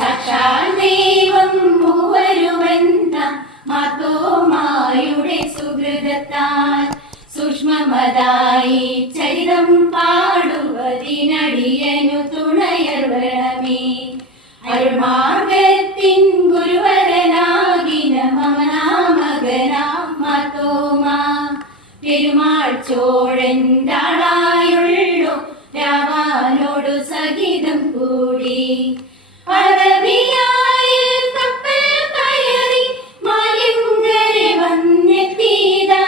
സാക്ഷാൽ ദൈവം മൂവരുമെന്ന മാതോമായുടെ സുഹൃതത്താൽ സൂക്ഷ്മമതായി ചരിതം പാടുവതിനടിയനു തുണയർവണമേ. അരുമാർഗത്തിൻ ഗുരുവരനാകിന മമനാമകനാം മാതോമാ പെരുമാൾ ചോഴന്താളായുള്ളു രാമാനോടു സഹിതം കൂടി അറബിയായിൽ കപ്പൽ കയറി മാലിങ്കരെ വന്നെത്തിയതാ.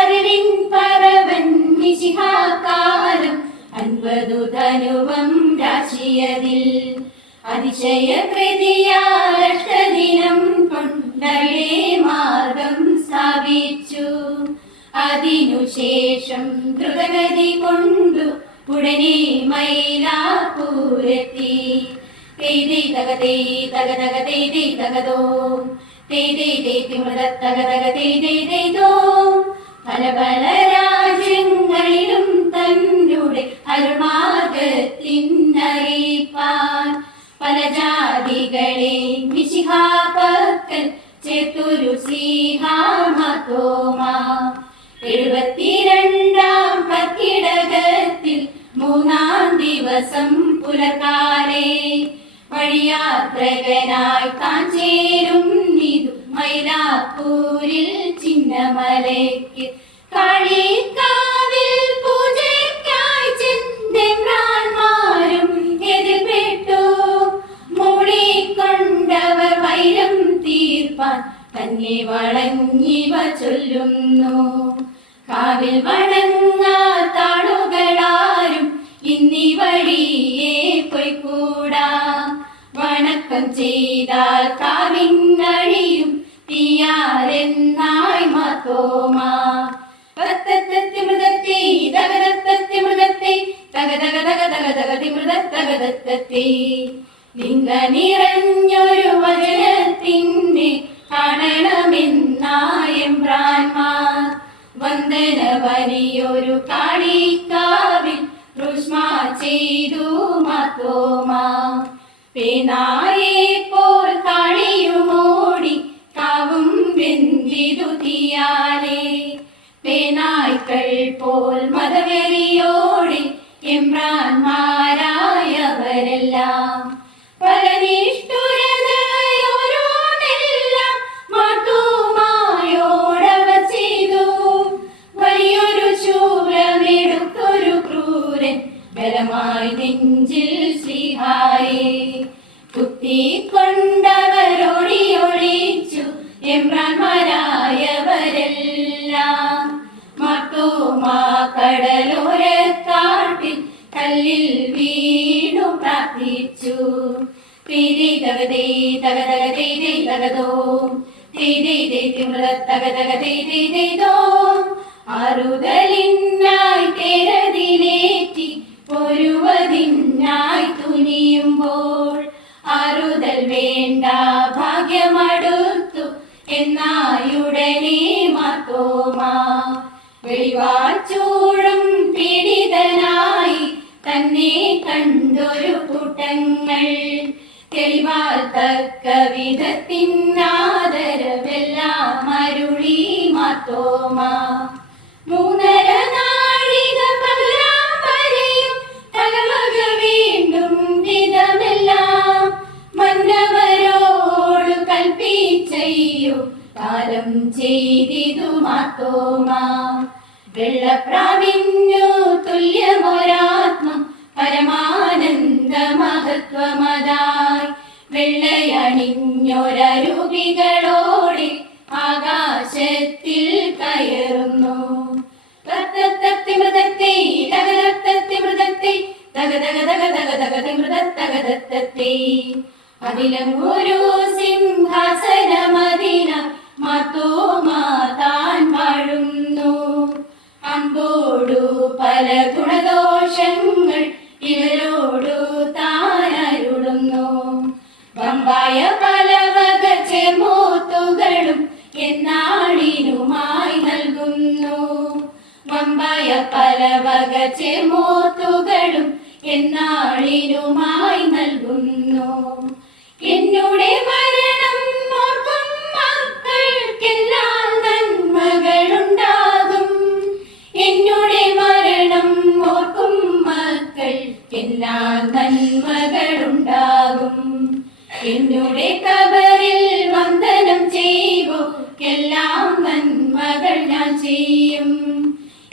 അറിവിൻ പറവൻ നിശിഹാകാലം 50 ധനുവം രാശിയതിൽ അതിശയ കൃതിയാൽ അഷ്ടദിനം കൊണ്ടവിടെ മാർഗം സ്ഥാപിച്ചു. അതിനുശേഷം ദ്രുതഗതി കൊണ്ടു ഉടനെ മൈലാപ്പൂരെത്തി. തേതേ തകതേ തകതക തേതേ തകതോ തേതേ തേതി മൃതത്തകതക തേതേ തേതോ. പല പല രാജ്യങ്ങളിലും തന്നുടെ അരുമാർഗത്തിനറിയിപ്പാൻ പല ജാതികളെ മിശിഹാപക്കൽ ചേർത്തൊരു ശ്രീഹാമതോമാ. 72 കർക്കിടകത്തിൽ 3-ാം ദിവസം പുലർക്കാലേ വഴിയാത്രകനായി താൻ ചേരുന്നിതു മൈലാപ്പൂരിൽ ചിന്നമലയ്ക്ക്. കാളികാവിൽ പൂജയ്ക്കായി ചെന്നെമ്രാന്മാരും എതിർപ്പെട്ടു. മൂടിക്കൊണ്ടവർ വൈരം തീർപ്പാൻ തന്നെ വണങ്ങിവ ചൊല്ലുന്നു. കാവിൽ വണങ്ങാത്താളുകളാരും ഇന്നി വഴിയെ പൊയ്ക്കൂടാ. വണക്കം ചെയ്താൽ കാവിന്നഴിയും തീയാരെന്നായി മാതോമാ. തത്തത്തത്തിമൃതത്തെ തകതത്തത്തിമൃതത്തെ തകതകതകതകതകതിമൃതത്തകതത്തത്തെ. ലിംഗ നിറഞ്ഞൊരു വചനത്തിനെ കാണണമെന്നായെമ്പ്രാന്മാർ വന്ദന വലിയൊരു കാളിക്കാവിൽ റുഷ്മ ചെയ്തു മാതോമാ. പേനായെ പോൽ കാളിയുമോടി കാവും വെന്തിതു തീയാലേ. പേനായ്ക്കൾ പോൽ മതവെറിയോടെ എമ്പ്രാന്മാരായവരെല്ലാം പല നിഷ്ഠുരതയോരോടെല്ലാം മാതോമായോടവ ചെയ്തു. വലിയൊരു ശൂലമെടുത്തൊരു ക്രൂരൻ ബലമായി നെഞ്ചിൽ ശ്രീഹായെ കുത്തിക്കൊണ്ടവരോടിയൊളിച്ചു എമ്പ്രാന്മാരായവരെല്ലാം. മാതോമാ കടലോരക്കാട്ടിൽ കല്ലിൽ വീണു പ്രാർത്ഥിച്ചു. തേതേ തകതേ തകതക തേതേ തകതോ തേതേ തേതി മൃതത്തകതക തേതേ തേതോ. ആറുതലിനായി തേരതിലേറ്റി പൊരുവതിനായി തുനിയുമ്പോൾ ആറുതൽ വേണ്ട ഭാഗ്യമടുത്തു എന്നായുടനെ മാതോമാ. വെളിവാച്ചൂടും പീഡിതനായി തന്നെ കണ്ടൊരു കൂട്ടങ്ങൾ തെളിവാൽ തക്ക വിധത്തിനാദരവെല്ലാം അരുളി മാതോമാ. 3.5 നാഴിക പകരാൻ വരെയും തലവക വീണ്ടും വിധമെല്ലാം മന്നവരോടു കൽപ്പിച്ചയ്യോ കാലം ചെയ്തിതു മാതോമാ. വെള്ളപ്രാവിന്നു തുല്യമൊരാത്മം പരമാനന്ദ മഹത്വമതായി വെള്ളയണിഞ്ഞൊരരുവികളോടെ ആകാശത്തിൽ കയറുന്നു. തത്തത്തിമൃതത്തെ തകതത്തത്തിമൃതത്തെ തകതകതകതകതകതകതകതകതത്തെ. അതിലൊരു സിംഹാസനമതിന മാതോമാ താൻ വാഴുന്നു. അമ്പോടു പല ഗുണദോഷങ്ങൾ ഇവരോടു താൻ അരുളുന്നു. വമ്പായ പല വക ചേർമൂത്തുകളും എന്നാളിനുമായി നൽകുന്നു. വമ്പായ പല വക ചേർമൂത്തുകളും എന്നാളിനുമായി നൽകുന്നു. എന്നുടെ മരണം ഓർക്കും മക്കൾക്കെല്ലാം നന്മകളുണ്ടാകും. എന്നുടെ മരണം ഓർക്കും മക്കൾക്കെല്ലാം നന്മകളുണ്ടാകും. എന്നുടെ കബറിൽ വന്ദനം ചെയ്യുവോർക്കെല്ലാം നന്മകൾ ഞാൻ ചെയ്യും.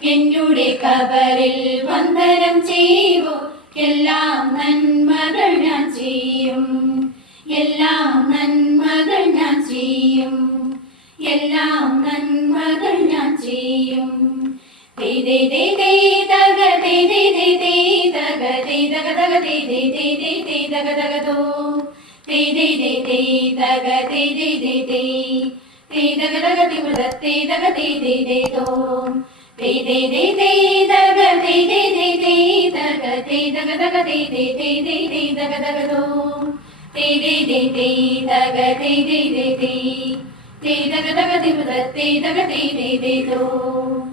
എന്നുടെ കബറിൽ വന്ദനം ചെയ്യുവോർക്കെല്ലാം നന്മകൾ ഞാൻ ചെയ്യും. എല്ലാം നന്മകൾ ഞാൻ ചെയ്യും. എല്ലാം നന്മകൾ ഞാൻ ചെയ്യും. ോ